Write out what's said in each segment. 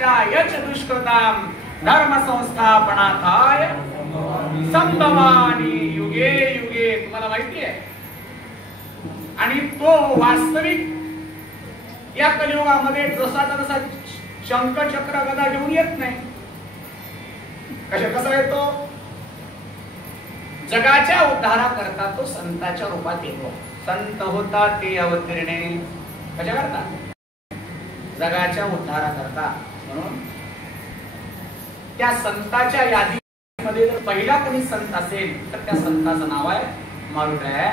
H दुष्कृताम धर्म संस्थापनार्थाय संभवानी युगे युगे. तुम्हाला माहिती आहे. आणि तो वास्तविक या कलियुगामध्ये जसा तसा शंख चक्र गदा घेऊन येत नाही. कसा येतो? जगाच्या उद्धाराकरता तो संताच्या रूपात येतो. संत होता ते अवतरणे कशा करता? जगाच्या उद्धाराकरता. म्हणून त्या संताच्या यादीमध्ये जर पहिला कोणी संत असेल तर त्या संताचं नाव आहे मारुद्राया.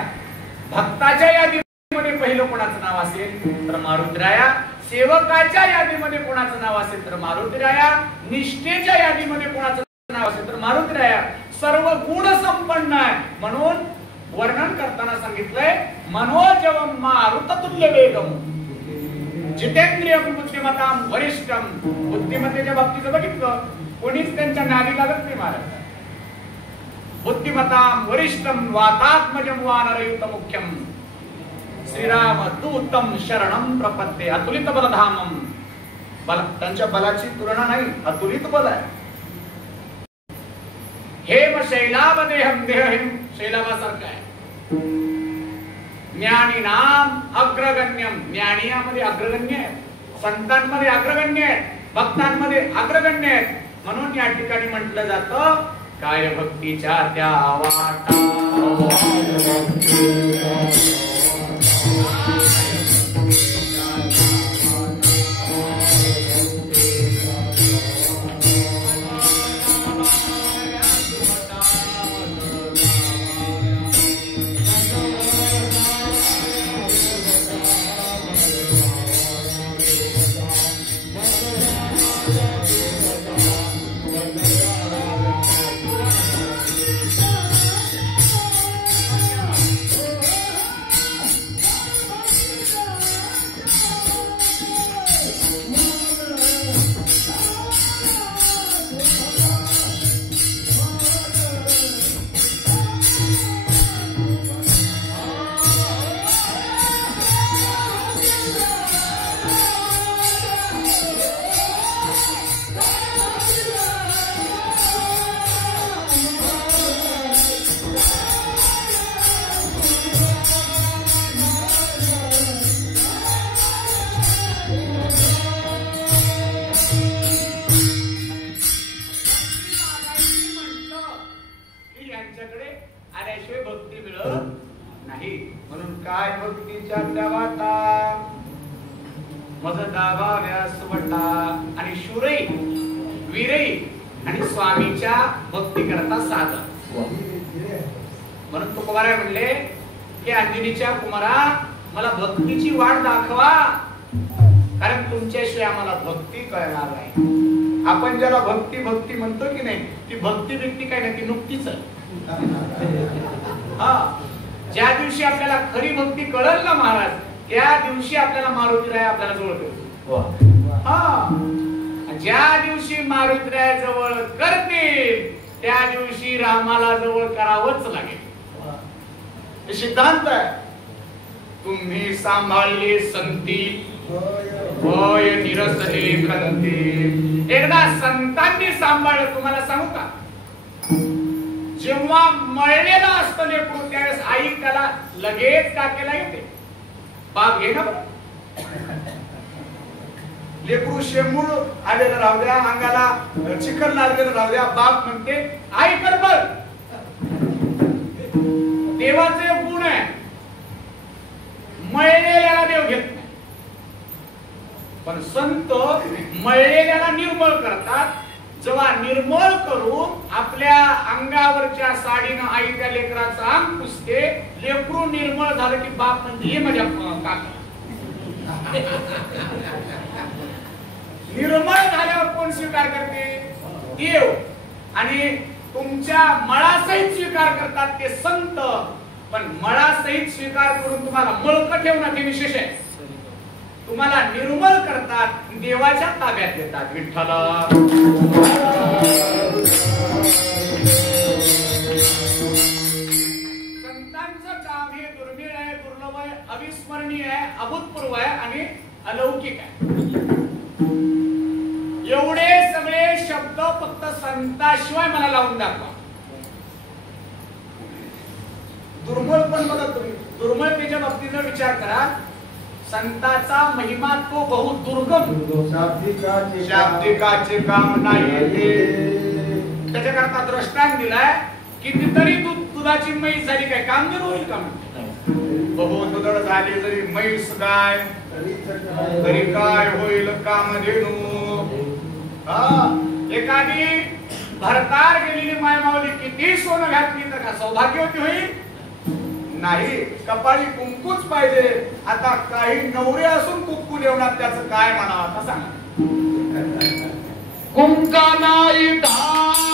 भक्ताच्या यादीमध्ये पहिलं कोणाचं नाव असेल तर मारुद्राया. सेवकाच्या यादीमध्ये कोणाचं नाव असेल तर मारुद्राया. निष्ठेच्या यादीमध्ये कोणाचं नाव असेल तर मारुद्राया. सर्व गुण संपन्न आहे म्हणून वर्णन करताना सांगितलंय मनोजवम मारुततुल्य वेगम जितेंद्रियम बुद्धिमताम वरिष्ठम. बुद्धिमत्तेच्या बाबतीत बघितलं कोणीच त्यांच्या नादी लागत नाही महाराज. बुद्धिमताम वरिष्ठम वातात्मजम वानरयुत मुख्यम श्रीराम तू उत्तम शरणम प्रपत्ते. अतुलित बलधामम. त्यांच्या बलाची तुलना नाही, अतुलित बल आहे. हेम शैलावदेहम देहहिम शैलावासारखं आहे. ज्ञानी नाम अग्रगण्यम. ज्ञानीयामध्ये अग्रगण्य आहे, संतांमध्ये अग्रगण्य आहे, भक्तांमध्ये अग्रगण्य आहे. म्हणून या ठिकाणी म्हटलं जातं काय भक्तीच्या त्या वाटा. आणि शूरई वीरई आणि स्वामीच्या भक्ती करता साधन. म्हणून तुकोबाराय म्हणले की अंजनीच्या कुमारा मला भक्तीची वाट दाखवा, कारण तुमच्याशिवाय आम्हाला भक्ती कळणार नाही. आपण ज्याला भक्ती भक्ती म्हणतो की नाही, ती भक्ती व्यक्ती काय नाही, ती नुकतीच आहे. ज्या दिवशी आपल्याला खरी भक्ती कळल ना महाराज, त्या दिवशी आपल्याला मारुतीराय आपल्याला जवळ करतो. ज्या दिवशी मारुतीराय जवळ करतील त्या दिवशी रामाला जवळ करावंच लागेल. हे सिद्धांत आहे. तुम्ही सांभाळले संती होय निरसले खंती. एकदा संतांनी सांभाळलं. तुम्हाला सांगू का, जेव्हा मळलेला असतं लेकरू त्यावेळेस आई त्याला लगेच काकेला येते, बाप घे ना. लेकरू शेंबूळ आलेलं राहू द्या, अंगाला चिखल लागलेलं राहू द्या, बाप म्हणते आई कर बघ. देवाचे गुण आहे, मळलेल्याला देव घेत नाही. पण संत मळलेल्याला निर्मळ करतात. जेव्हा निर्मळ करून आपल्या अंगावरच्या साडीनं आई त्या लेकराचं अंग पुसते, लेकरू निर्मळ झालं की बाप म्हणते हे माझ्या काका. निर्मळ झाल्यावर कोण स्वीकार करते? देव. आणि तुमच्या मळासहित स्वीकार करतात ते संत. पण मळासहित स्वीकार करून तुम्हाला मळक ठेवणं ते विशेष आहे. तुम्हाला निर्मळ करतात, देवाच्या ताब्यात देतात. विठ्ठला संतांचं काम हे दुर्मिळ आहे, दुर्लभ आहे, अविस्मरणीय आहे, अभूतपूर्व आहे आणि अलौकिक आहे. एवढे सगळे शब्द फक्त संताशिवाय मला लावून दाखवा. दुर्मिळ पण बघा तुम्ही, दुर्मिळतेच्या बाबतीत जर विचार करा, संताचा महिमा तो बहु दुर्गम, शाब्दिकाचे काम नाही. त्याच्याकरता दृष्टांत दिलाय, कितीतरी दुधाची म्हैस झाली काय कामगीर होईल का? बहु दुधड झाली जरी म्हैस गाय तरी काय होईल कामधेनू. एखादी भरतार गेलेली मायमावली किती सोनं घातली तर का सौभाग्यवती होईल? नाही. कपाळी कुंकूच पाहिजे. आता काही नवरे असून कुंकू देवणार त्याचं काय म्हणावं आता सांगा. कुंका नाही धार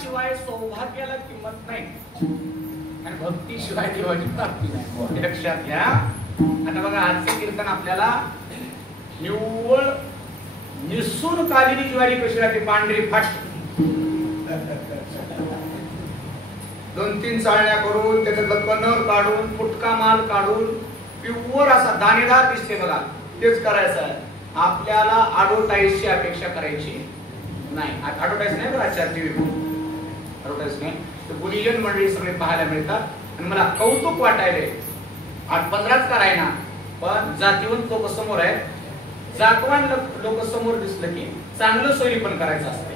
शिवाय सौभाग्याला किंमत नाही आणि भक्तीशिवाय देवाची प्राप्ती नाही. लक्षात घ्या. आता बघा आजचे कीर्तन आपल्याला निव्वळ निसून कालिनी ज्वारी कशी राहते, पांढरी फास्ट 2-3 चाळण्या करून त्याच्यातलं कणर काढून फुटका माल काढून प्युअर असा दाणेदार दिसते बघा. तेच करायचं आहे आपल्याला. ॲडव्हर्टाइजची अपेक्षा करायची नाही. ॲडव्हर्टाइज नाही बरं आजच्या टीव्ही नाही. गुणीजन मंडळी सगळे पाहायला मिळतात आणि मला कौतुक वाटायले. 8-15च करायना पण जातीवंत लोक समोर आहेत. जातवान लोक समोर दिसलं की चांगलं सोयी पण करायचं असते.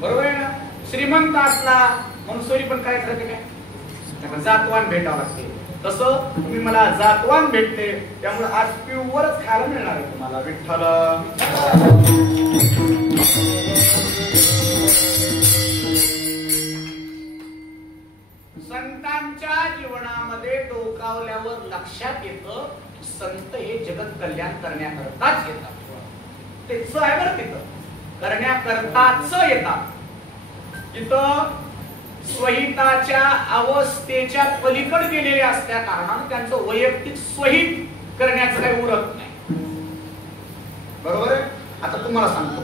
बरोबर आहे ना. श्रीमंत असला म्हणून सोयी पण करायचं राहते काय, जातवान भेटावं लागते. तसं तुम्ही मला जातवान भेटते त्यामुळे आज प्युअरच खायला मिळणार आहे तुम्हाला. विठ्ठल संतांच्या जीवनामध्ये डोकावल्यावर लक्षात येतं की संत हे जगत कल्याण करण्याकरताच येतात. तेच आहे बरं, तिथं करण्याकरताच येतात. तिथं स्वहिताच्या अवस्थेच्या पलीकडे गेलेले असल्या कारणाने त्यांचं वैयक्तिक स्वहित करण्याचं काही उरत नाही. बरोबर आहे. आता तुम्हाला सांगतो,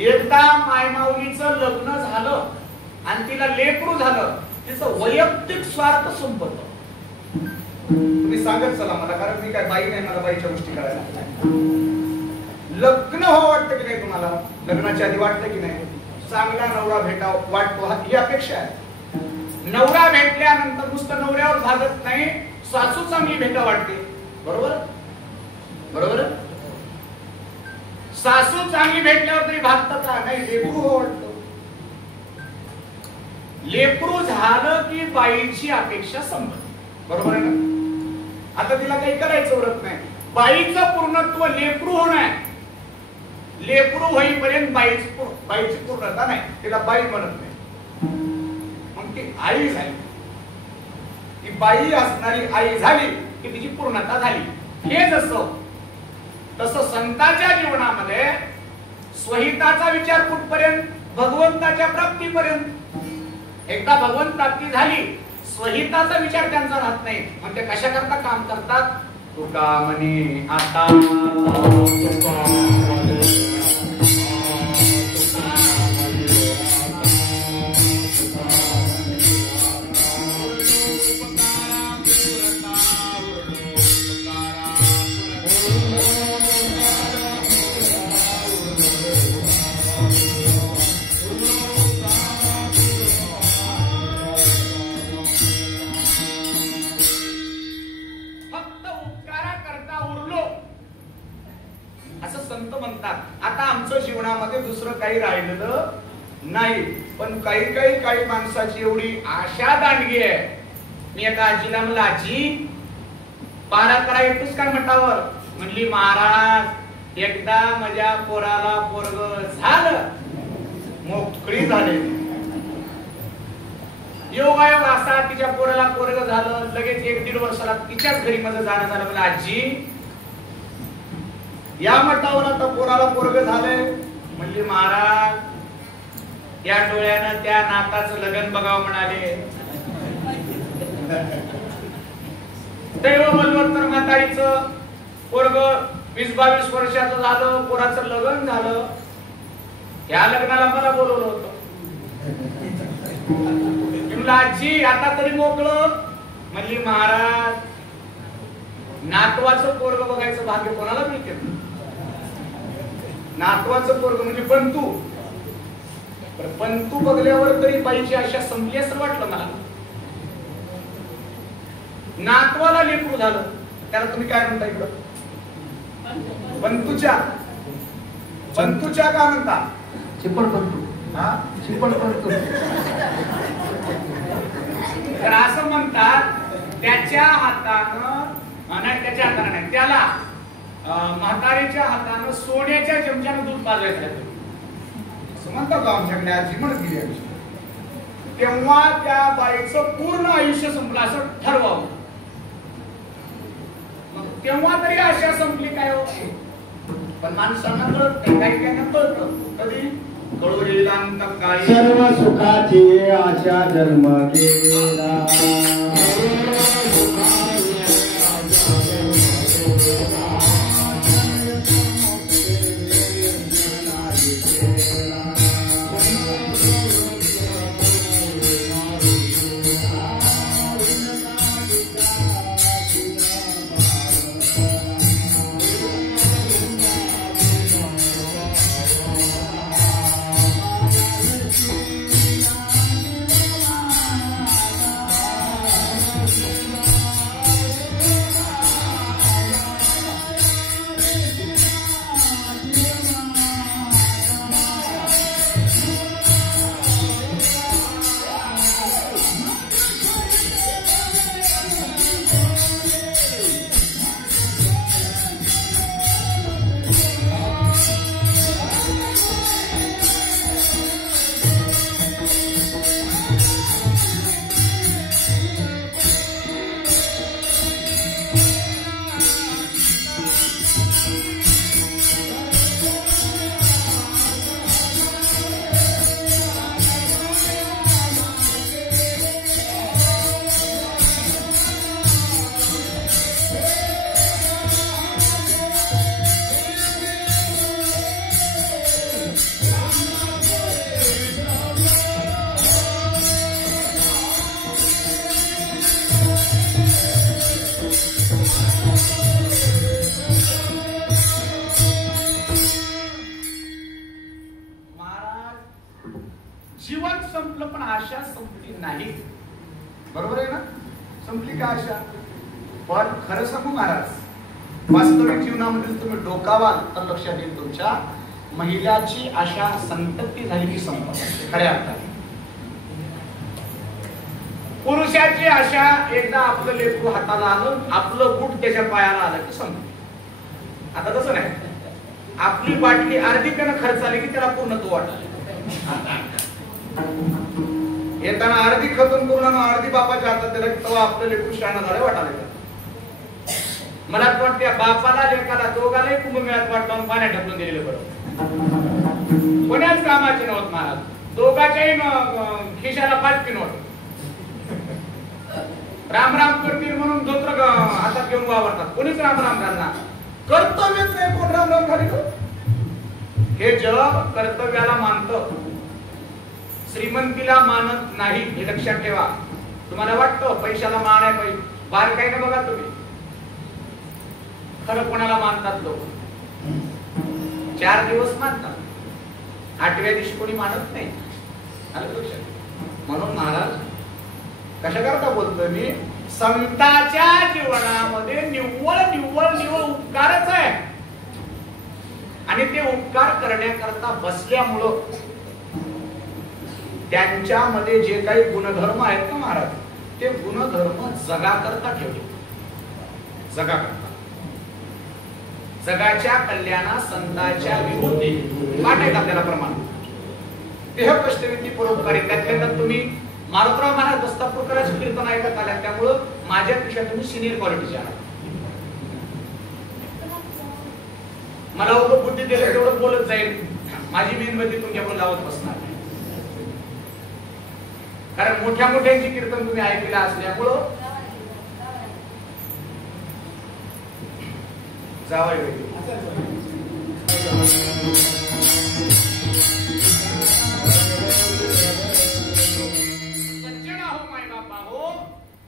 एकदा मायमाऊलीचं लग्न झालं आणि तिला लेकरू झालं, तिचं वैयक्तिक स्वार्थ संपत. तुम्ही सांगत चला मला, कारण मी काय बाई नाही, मला बाईच्या गोष्टी करायला. लग्न हो वाटतं की नाही तुम्हाला? लग्नाच्या आधी वाटतं की नाही चांगला नवरा भेटावा वाटतो, ही अपेक्षा आहे. नवरा भेटल्यानंतर नुसतं नवऱ्यावर भागत नाही, सासू चांगली भेटा वाटते. बरोबर बरोबर. सासू चांगली भेटल्यावर तरी भागतं का नाही? लेकरू हो वाटतं. लेकरू झालं की बाईची अपेक्षा संपत. बरोबर आहे ना. आता तिला काही करायचं उरत नाही. बाईचं पूर्णत्व लेकरू होणार. लेकरू होईपर्यंत बाईची पूर्णता नाही, तिला बाई म्हणत नाही. मग ती आई झाली, ती बाई असणारी आई झाली की तिची पूर्णता झाली. हे जसं तसं संतांच्या जीवनामध्ये स्वहिताचा विचार कुठपर्यंत? भगवंताच्या प्राप्तीपर्यंत. एकदा भगवंत प्राप्ती झाली, स्वहिताचा विचार त्यांचा राहत नाही. मग ते कशा करता काम करतात? तुका म्हणे आता जीवनामध्ये दुसरं काही राहिलेलं नाही. पण काही माणसाची एवढी आशा दांडगी आहे. मी एका आजीला म्हणलं, आजी पारा करा येतोस का मठावर? म्हणली, महाराज एकदा माझ्या पोराला पोरग झालं, मोकळी झाले. योगायोग असा तिच्या पोराला पोरग झालं, लगेच 1-1.5 वर्षाला तिच्याच घरी माझं जाणं झालं. मला, आजी या मठावर आता पोराला पोरग झालंय. म्हणली, महाराज या डोळ्यानं त्या नाताचं लग्न बघावं म्हणाले. दैव बलवत्तर म्हातारीचं पोरग 20-22 वर्षाचं झालं, पोराचं लग्न झालं. या लग्नाला मला बोलवलं होतं. आजी आता तरी मोकळं. म्हणली, महाराज नातवाचं पोरग बघायचं भाग्य कोणाला मिळते? नातवाचं पोरग म्हणजे पंतू. पंतू बघल्यावर तरी बाईची आशा संपली असं वाटलं मला. नातवाला लेकरू झालं, त्याला तुम्ही काय म्हणता इकडं? पंतूच्या का म्हणता? चिपळ पंतू. हा, चिपळ पंतू. तर असं म्हणतात त्याच्या हातानं, नाही त्याच्या हातानं नाही, त्याला म्हातारीच्या हातानं सोन्याच्या चमच्यानं दूध पाजवायचं असं म्हणतात का आमच्याकडे आजी म्हणत गेली आमची. तेव्हा त्या बाईचं पूर्ण आयुष्य संपलं असं ठरवावं. मग तेव्हा तरी आशा संपली काय हो? पण माणसांना कळत नाही, काही काही कळतं. कधी कळू येईल अंतकाळी सर्व सुखाची आशा जन्म गेला. जीवन संपलं पण आशा संपली नाही. बरोबर आहे ना? संपली का आशा? पण खरं सांगू महाराज, वास्तविक जीवनामध्ये तुम्ही डोकावाल तर लक्षात येईल तुमच्या महिलाची आशा संतप्ती झाली की संपत खऱ्या अर्थाने. पुरुषाची आशा एकदा आपलं लेकरू हाताला आलं, आपलं बूट त्याच्या पायाला आलं की संपत. आता तसं नाही, आपली बाटली अर्धी त्यानं खर्च आली की त्याला पूर्ण तो वाटला. येताना अर्धी खतम करून अर्धी बापाच्या हातात दिला की तेव्हा आपलं लेकरू शाणा झालं वाटायला. मला वाटतं बापाला लेकाला दोघालाही कुंभमेळ्यात वाटलं पाण्यात ढकलून दिलेलं बरं. कोणाच कामाचे नव्हत महाराज, दोघाच्याही खिशाला 5 नोट. राम राम करतील म्हणून धोत्र हातात घेऊन वावरतात, कोणीच राम राम घालणार. कर्तव्यच नाही, कोण राम राम घाली. हे जग कर्तव्याला मानतं, श्रीमंतीला मानत नाही. हे लक्षात ठेवा. तुम्हाला वाटतं पैशाला मान आहे, पाहिजे बार काही ना बघा तुम्ही. खरं कोणाला मानतात लोक? 4 दिवस मानतात, 8व्या दिवशी कोणी मानत नाही. म्हणून महाराज कशा करता बोलतोय मी, संतांच्या जीवनामध्ये निव्वळ निव्वळ निव्वळ उपकारच आहे. आणि ते उपकार करण्याकरता बसल्यामुळं त्यांच्यामध्ये जे काही गुणधर्म आहेत ना महाराज, ते गुणधर्म जगाकरता ठेवले. जगाकरता, जगाच्या कल्याणा संतांच्या विभूती पाठ आहेत आपल्याला प्रमाण. देह कष्टविधी परोपकारी, त्यातल्या तुम्ही मारुतराव महाराज दस्तापूरकरांचे कीर्तन ऐकत आल्यात, त्यामुळं माझ्यापेक्षा तुम्ही सिनियर क्वालिटीचे आहात. मला उभं बुद्धी दिलं तेवढं बोलत जाईल, माझी मेणबत्ती तुमच्याकडून लावत बसणार नाही. कारण मोठ्या मोठ्यांची कीर्तन तुम्ही ऐकलेलं असल्यामुळं जावई सज्जन हो, माय बापा हो,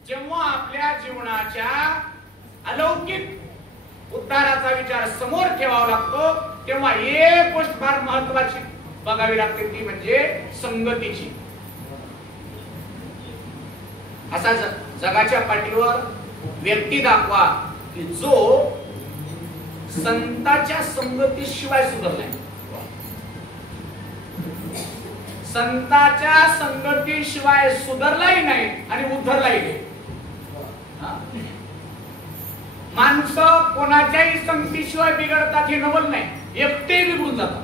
जेव्हा आपल्या जीवनाच्या अलौकिक उद्धाराचा विचार समोर ठेवावा लागतो, तेव्हा एक गोष्ट फार महत्वाची बघावी लागते, ती म्हणजे संगतीची. असा जगाच्या पाठीवर व्यक्ती दाखवा की जो संतांच्या संगतीशिवाय सुधारलाय. संतांच्या संगतीशिवाय सुधारलाही नाही आणि उद्धरलाही नाही. माणसं कोणाच्याही संगतीशिवाय बिघडतात हे नवल नाही, एकटे बिघडून जातात.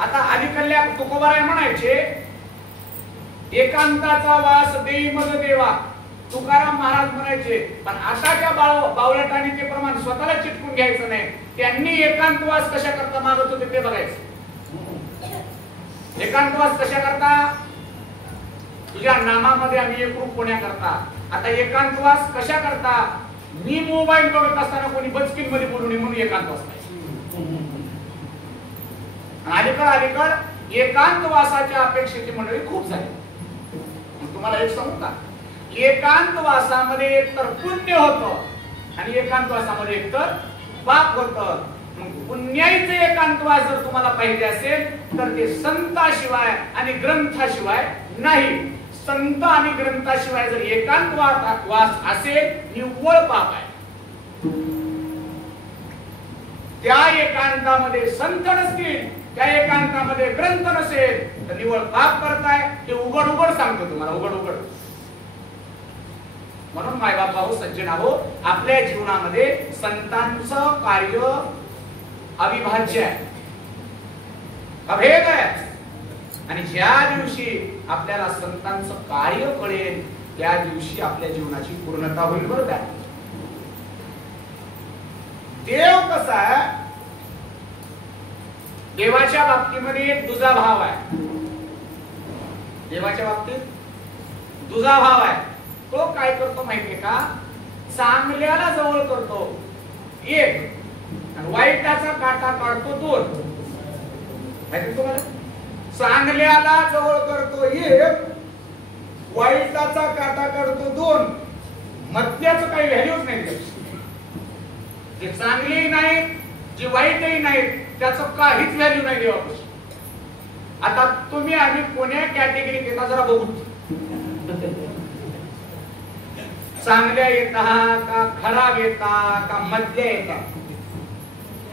आता अलीकडल्या तुकोबाराय म्हणायचे, एकांताचा वास देई मज देवा, तुकाराम महाराज म्हणायचे. पण आताच्या बावळटाने ते प्रमाण स्वतःला चिटकून घ्यायचं नाही, त्यांनी एकांतवास कशा करता मागत होते ते बघायचं. एकांतवास कशा करता? तुझ्या नामामध्ये आम्ही एकरूप होण्याकरता. आता एकांतवास कशा करता? मी मोबाईल बघत असताना कोणी बचकीन मध्ये बोलू नये म्हणून एकांतवास नाही. अलीकड एकांतवासाच्या अपेक्षेची मंडळी खूप झाली. तुम्हाला एक सांगू का, एकांतवासामध्ये एक तर पुण्य होतं आणि एकांतवासामध्ये एक तर पाप होतं. पुण्याईचे एकांतवास जर तुम्हाला पाहिजे असेल तर ते संताशिवाय आणि ग्रंथाशिवाय नाही. संत आणि ग्रंथाशिवाय जर एकांतवास असेल, निव्वळ पाप आहे. त्या एकांतामध्ये संत नसतील, त्या एकांतामध्ये ग्रंथ नसेल तर निव्वळ पाप करताय. ते उघड उघड सांगतो तुम्हाला, उघड उघड. म्हणून मायबापा हो, सज्जन हो, आपल्या जीवनामध्ये संतांचं कार्य अविभाज्य आहे, अभेद आहे. आणि ज्या दिवशी आपल्याला संतांचं कार्य कळेल त्या दिवशी आपल्या जीवनाची पूर्णता होईल. बरं काय? देव कसा आहे? देवाच्या बाबतीमध्ये एक दुजा भाव आहे. देवाच्या बाबतीत दुजा भाव आहे. तो काय करतो माहितीये का? चांगल्याला जवळ करतो एक, आणि वाईटाचा काटा काढतो दोन. माहिती तुम्हाला? चांगल्याला जवळ करतो एक, वाईटाचा काटा काढतो दोन. मध्याचं काही व्हॅल्यूच नाही. जे चांगलेही नाहीत, जे वाईटही नाहीत, त्याचं काहीच व्हॅल्यू नाही देवापाशी. आता तुम्ही आम्ही कोण्या कॅटेगरीत येता जरा बघू. चांगल्या येता का खराब येता का मध्य येता?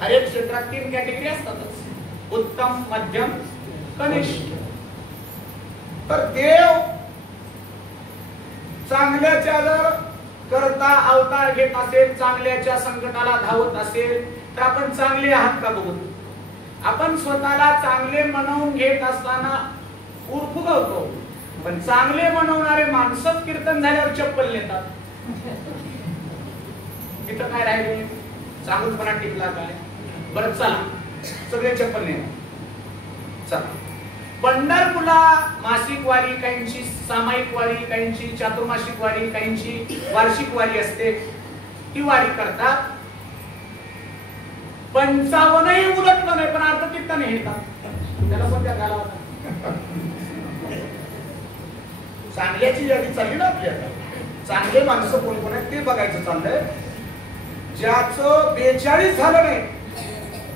हर एक क्षेत्रात 3 कॅटेगरी असतातच, उत्तम, मध्यम, कनिष्ठ. तर देव चांगल्याच्या जर करता अवतार घेत असेल, चांगल्याच्या संकटाला धावत असेल, तर आपण चांगले आहात का बघू. आपण स्वतःला चांगले म्हणून घेत असताना उर फुगवतो, पण चांगले म्हणवणारे माणसंच कीर्तन झाल्यावर चप्पल नेतात. तिथं काय राहिले? चांगुलपणा टिकला काय? बरं चला, सगळे चप्पल नेतात. चला, पंढरपूरला मासिक वारी, काहींची सामायिक वारी, काहींची चातुर्मासिक वारी, काहींची वार्षिक वारी असते. ती वारी करतात. 55ही उलटलं नाही, पण अर्थ कीर्तन येतात. त्याला पण त्या घालावा. चांगल्याची यादी चालली ना आपल्याला. चांगले माणसं कोण कोण आहेत ते बघायचं चाललंय. ज्याचं 42 झालं नाही,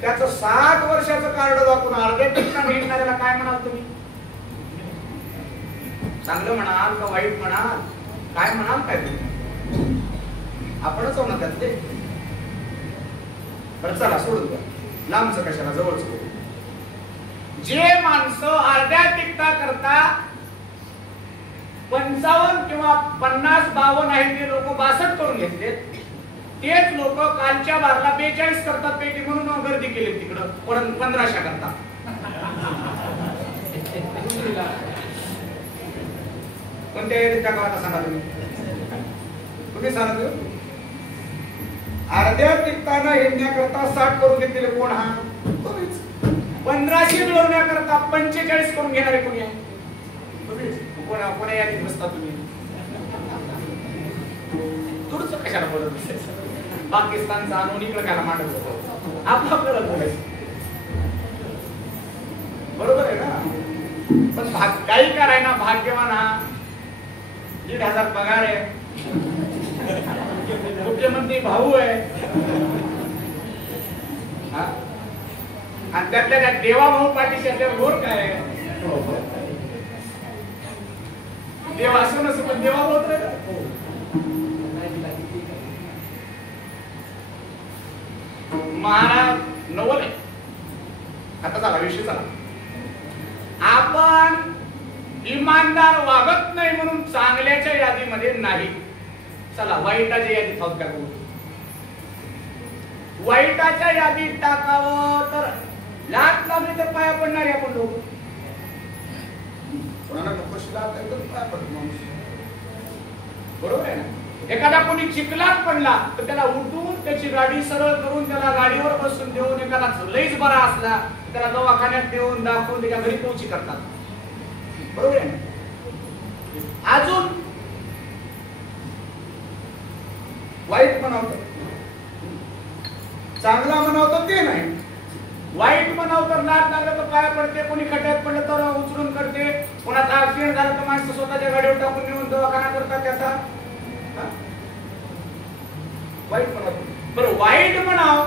त्याचं 60 वर्षाचं कार्ड दाखवून अर्ध्या टिकटा घेणाऱ्याला काय म्हणाल तुम्ही? चांगलं म्हणाल का वाईट म्हणाल? काय म्हणाल? काय तुम्ही आपणच होणार त्यातले. बरं चला, सोडून द्या. लांबचं कशाला, जवळच करू. जे माणसं अर्ध्या तिकटा करता 55 किंवा 50-52 आहे ते लोक 62 करून घेतले, तेच लोक कालच्या बारला 42 करतात पैकी म्हणून गर्दी केली तिकडं 1500 करतात. कोणत्या एरिया गावाला सांगा तुम्ही सांगा. अर्ध्या तिकटानं येण्याकरता 60 करून घेतलेले कोण? हा तुम्हीच. 1500 मिळवण्याकरता 45 करून घेणारे कोणी आहे? तुम्हीच. कोणा यादीत बसता तुम्ही? तुमचं कशाला बोलत? पाकिस्तानचा आणून इकडे काय मांडत होतो? आपल्याला बोलायचं बरोबर आहे ना. पण काही करायना भाग्यवान हा 1,500 पगार आहे, मुख्यमंत्री भाऊ आहे, आणि त्यातल्या देवा भाऊ पाठीशी असल्यावर गोर काय आहे? देव असं नसं पण देवा भाऊ तर महाराज नवल आहे. आता झाला विषय झाला. आपण इमानदार वागत नाही म्हणून चांगल्याच्या यादीमध्ये नाही. चला वाईटाच्या यादीत आहोत का? वाईटाच्या यादीत टाकावं तर लाट लागली तर पाया पडणार आहे आपण लोक. कोणाला नकोशी लाट आहे तर पाया पडत माणूस. बरोबर आहे ना. एखादा कोणी चिखलात पडला तर त्याला उठवून त्याची गाडी सरळ करून त्याला गाडीवर बसून देऊन, एखादा लईच बरा असला त्याला दवाखान्यात देऊन दाखवून त्याच्या घरी पोहोची करतात. बरोबर आहे. अजून वाईट म्हणावतो, चांगला म्हणावतो ते नाही. वाईट म्हणाव तर लाट लागलं तर पाया पडते, कोणी खड्ड्यात पडलं तर उचलून करते, कोणाचा ऍक्सिडेंट झाला तर माणसं स्वतःच्या गाडीवर टाकून नेऊन दवाखाना करतात. त्याचा वाईट म्हणावतो. बरं वाईट म्हणाव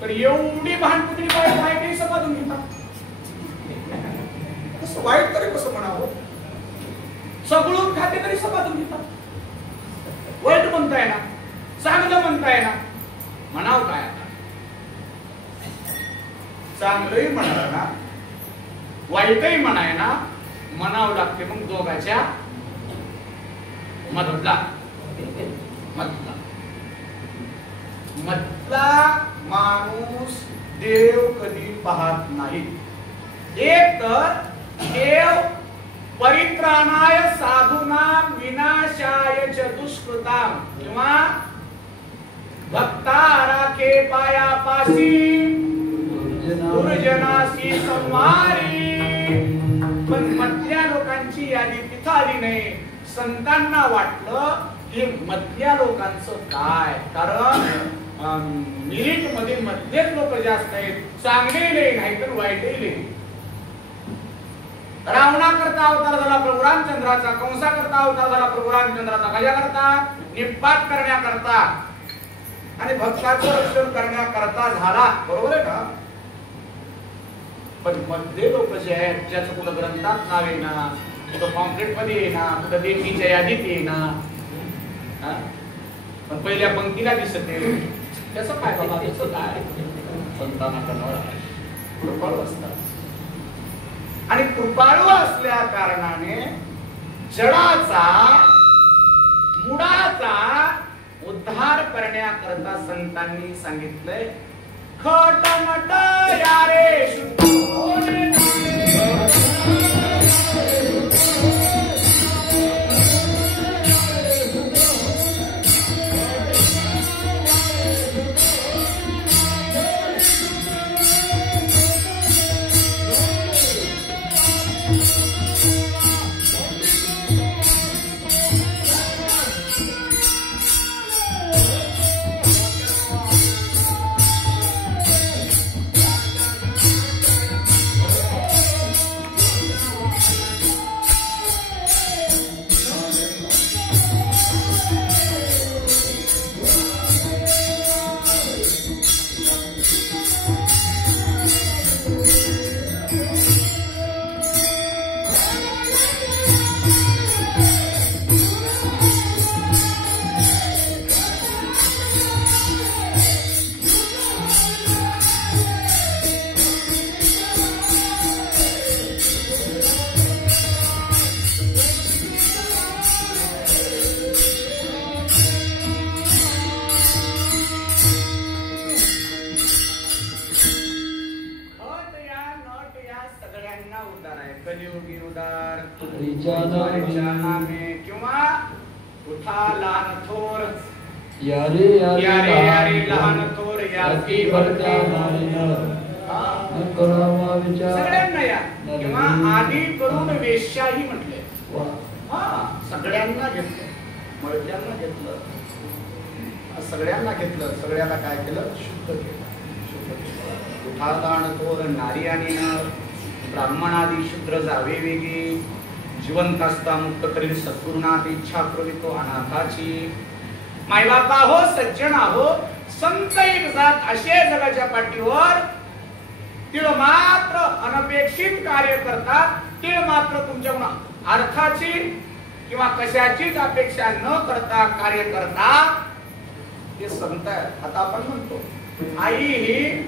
तर एवढी भांडपुतळी वाईटही समाधून घेतात. कसं वाईट तरी कसं म्हणावं? सगळून खाते तरी समाधून घेतात. वाईट म्हणताय ना, चांगलं म्हणताय ना, म्हणाव काय? आता चांगलंही म्हणाय ना, वाईटही म्हणाय ना, म्हणावं लागते. मग दोघाच्या मधला माणूस देव कधी पाहत नाही. एक तर देव परित्राणाय साधूनां विनाशाय च दुष्कृतां, किंवा भक्ता राखे पायापाशी दुर्जनासी संहारी. पण मधल्या लोकांची यादी तिथं आली नाही. संतांना वाटलं की मधल्या लोकांचं काय, कारण मिरिट मध्ये मध्येच लोक जास्त आहेत. चांगले नाही तर वाईटही. रावणाकरता अवतार झाला प्रभू रामचंद्राचा, कंसाकरता अवतार झाला प्रभू रामचंद्राचा. कशाकरता? निपात करण्याकरता आणि भक्ताचं रक्षण करण्याकरता झाला. बरोबर आहे का? पण मधले लोक जे आहेत, ज्याचं कुठं ग्रंथात नाव येईना, कुठं पॉम्पलेट मध्ये येईना, कुठं देवीच्या यादीत येईना, पण पहिल्या पंक्तीला दिसते, त्याचं काय बाबा? त्याचं काय? संतांना कृपाळू असतात. आणि कृपाळू असल्या कारणाने जडाचा मुळाचा उद्धार करण्याकरता संतांनी सांगितलंय, खट नट यारे शुद्ध उदार हरीच्या नामे किंवा उठा लहान थोर यारे यारे यारे लहान थोर याती भरत्या करावा विचार सगळ्यांना या किंवा आधी करून वेश्याही म्हटले सगळ्यांना घेतलं मळत्यांना घेतलं सगळ्यांना घेतलं सगळ्याला काय केलं शुद्ध केलं उठा लहान थोर नारी आणि नर ब्राह्मणादी शूद्र जावे वेगळी जिवंत असता मुक्त करील सद्गुरुनाथ इच्छा प्रवितो अनाथाची मायबापा हो सज्जन आहो संत एक जात असे जगाच्या पाठीवर तीळ मात्र अनपेक्षित कार्य करतात तीळ मात्र तुमच्या अर्थाची किंवा कशाचीच अपेक्षा न करता कार्य करतात ते संत आहेत. आता आपण म्हणतो आई ही